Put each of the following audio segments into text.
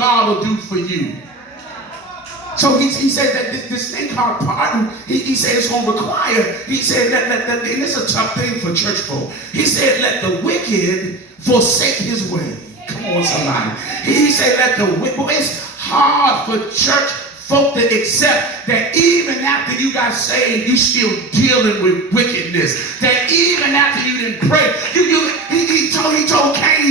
God will do for you. So he said that this thing called pardon, he said it's going to require, he said and it's a tough thing for church folk. He said, let the wicked forsake his way. Come on, somebody. He said, let the wicked, it's hard for church folk to accept that even after you got saved, you still dealing with wickedness. That even after you didn't pray, he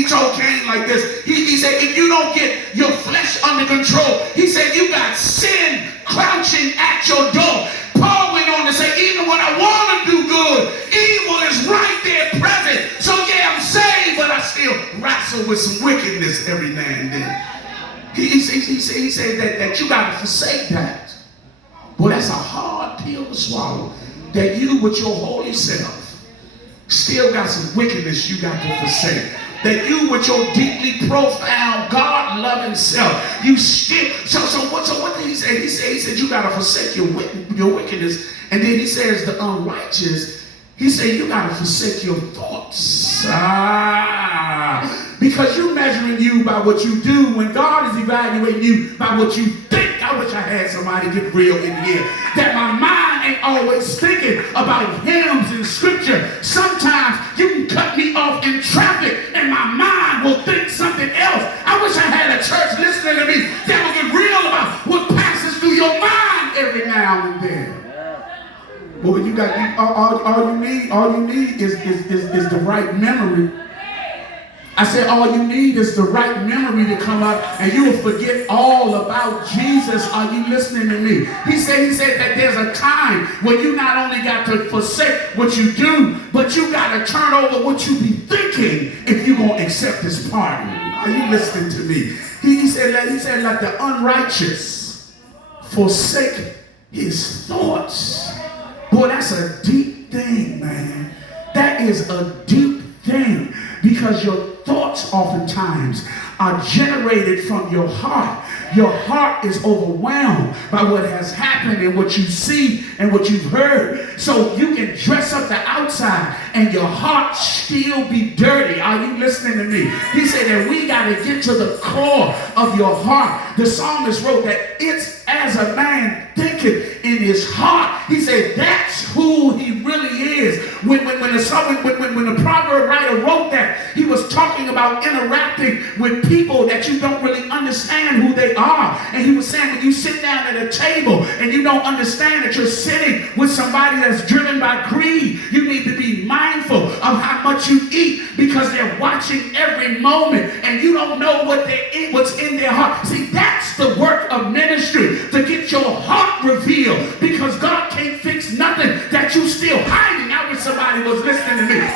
told Cain like this. He said, if you don't get your flesh under control, he said, you got sin crouching at your door. Paul went on to say, even when I want to do good, evil is right there present. So yeah, I'm saved, but I still wrestle with some wickedness every now and then. He said that you got to forsake that. Boy, that's a hard pill to swallow. That you with your holy self still got some wickedness you got to forsake. That you with your deeply profound God-loving self, you still, so what did he say? He said you got to forsake your wickedness. And then he says the unrighteous, he said you got to forsake your thoughts. Because you're measuring you by what you do when God is evaluating you by what you think. I wish I had somebody get real in here. That my mind ain't always thinking about hymns and scripture. Sometimes you can cut me off in traffic and my mind will think something else. I wish I had a church listening to me that will get real about what passes through your mind every now and then. Boy, you got all you need is the right memory. I said all you need is the right memory to come up and you will forget all about Jesus. Are you listening to me? He said that there's a time when you not only got to forsake what you do, but you got to turn over what you be thinking if you're going to accept this pardon. Are you listening to me? He said let the unrighteous forsake his thoughts. Boy, that's a deep thing, man. That is a deep thing because your thoughts oftentimes are generated from your heart. Your heart is overwhelmed by what has happened and what you see and what you've heard. So you can dress up the outside and your heart still be dirty. Are you listening to me? He said that we got to get to the core of your heart. The psalmist wrote that it's as a man thinketh in his heart. He said that's who he really is. When the proverb writer wrote that, he was talking about interacting with people that you don't really understand who they are. And he was saying when you sit down at a table and you don't understand that you're sitting with somebody that's driven by greed, you need to be mindful of how much you eat because they're watching every moment and you don't know what's in their heart. See, that's the work of ministry, to get your heart revealed, because God can't fix nothing that you still hiding. I wish somebody was listening to me.